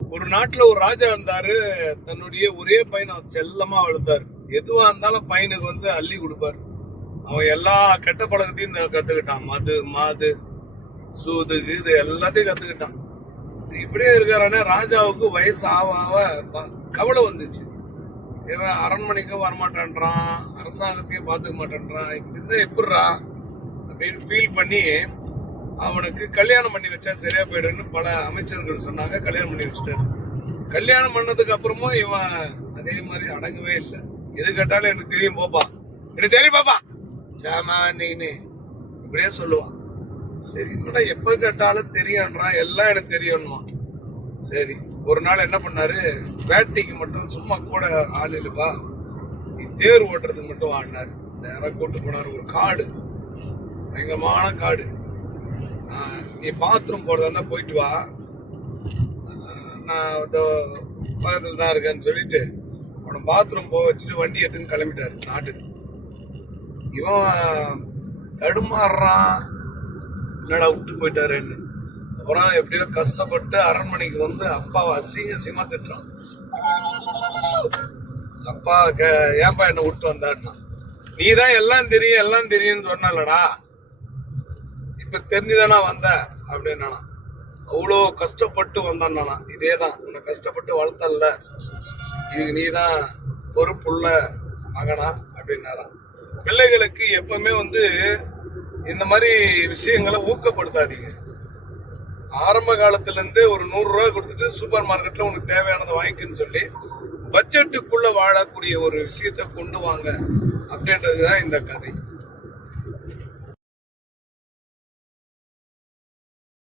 ஒரு நாட்டுல ஒரு ராஜா இருந்தாரு. தன்னுடைய ஒரே பையனை செல்லமா வளர்த்தாரு. எதுவா இருந்தாலும் பையனுக்கு அள்ளி கொடுப்பாரு. அவன் எல்லா கெட்ட பழக்கத்தையும் கத்துக்கிட்டான். மது மாது சூது இது எல்லாத்தையும் கத்துக்கிட்டான். இப்படியே இருக்காரானே ராஜாவுக்கு வயசு ஆவ கவலை வந்துச்சு. இவன் அரண்மனைக்கும் வரமாட்டேன்றான், அரசாங்கத்தையும் பாத்துக்க மாட்டேன்றான். இப்படி இருந்தா எப்படிரா அப்படின்னு ஃபீல் பண்ணி அவனுக்கு கல்யாணம் பண்ணி வச்சா சரியா போயிடுன்னு பல அமைச்சர்கள் சொன்னாங்க. கல்யாணம் பண்ணி வச்சுட்டாரு. கல்யாணம் பண்ணதுக்கு அப்புறமும் இவன் அதே மாதிரி அடங்கவே இல்லை. எது கேட்டாலும் எனக்கு தெரியும் போப்பா, எனக்கு தெரியும் பாப்பா, சாமா வந்தீங்கன்னு இப்படியே சொல்லுவான். சரி, என்னடா எப்ப கேட்டாலும் தெரியும்ன்றான், எல்லாம் எனக்கு தெரியும்மா. சரி, ஒரு நாள் என்ன பண்ணாரு, வேட்டைக்கு மட்டும் சும்மா கூட ஆள் இல்லப்பா, நீ தேர் ஓட்டுறதுக்கு மட்டும் ஆடினாரு. நேரம் கூட்டு போனாரு. ஒரு காடு, பயங்கரமான காடு. நீ பாத்ரூம் போறதா போயிட்டு வா, நான் பக்கத்துல தான் இருக்கேன்னு சொல்லிட்டு அவனை பாத்ரூம் போக வச்சுட்டு வண்டி எடுத்துன்னு கிளம்பிட்டாரு நாட்டுக்கு. இவன் தடுமாறுறான், என்னடா விட்டு போயிட்டாருன்னு. அப்புறம் எப்படியோ கஷ்டப்பட்டு அரண்மனைக்கு அப்பாவை அசிங்கமா திட்டுறான். அப்பா ஏன்பா என்ன விட்டு வந்தாருன்னா, நீதான் எல்லாம் தெரியும் எல்லாம் தெரியும்னு சொன்னாலடா, இப்ப தெரிஞ்சுதானா வந்த அப்படின்னா. அவ்வளோ கஷ்டப்பட்டு வந்தான்னா, இதேதான் உன்னை கஷ்டப்பட்டு வளர்த்தல்ல, இதுக்கு நீதான் பொறுப்புள்ள மகனா அப்படின்னாராம். பிள்ளைகளுக்கு எப்பவுமே இந்த மாதிரி விஷயங்களை ஊக்கப்படுத்தாதீங்க. ஆரம்ப காலத்துல இருந்தே ஒரு 100 ரூபாய் கொடுத்துட்டு சூப்பர் மார்க்கெட்ல உனக்கு தேவையானதை வாங்கிக்கன்னு சொல்லி பட்ஜெட்டுக்குள்ள வாழக்கூடிய ஒரு விஷயத்த கொண்டு வாங்க அப்படின்றதுதான் இந்த கதை.